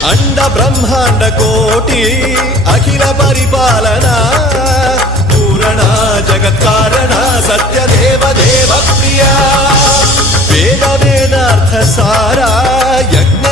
अंड ब्रह्मांड कोटि अखिल परिपालना पूरणा जगत्कारणा सत्यदेव देव प्रिया वेद वेदार्थ सारा यज्ञ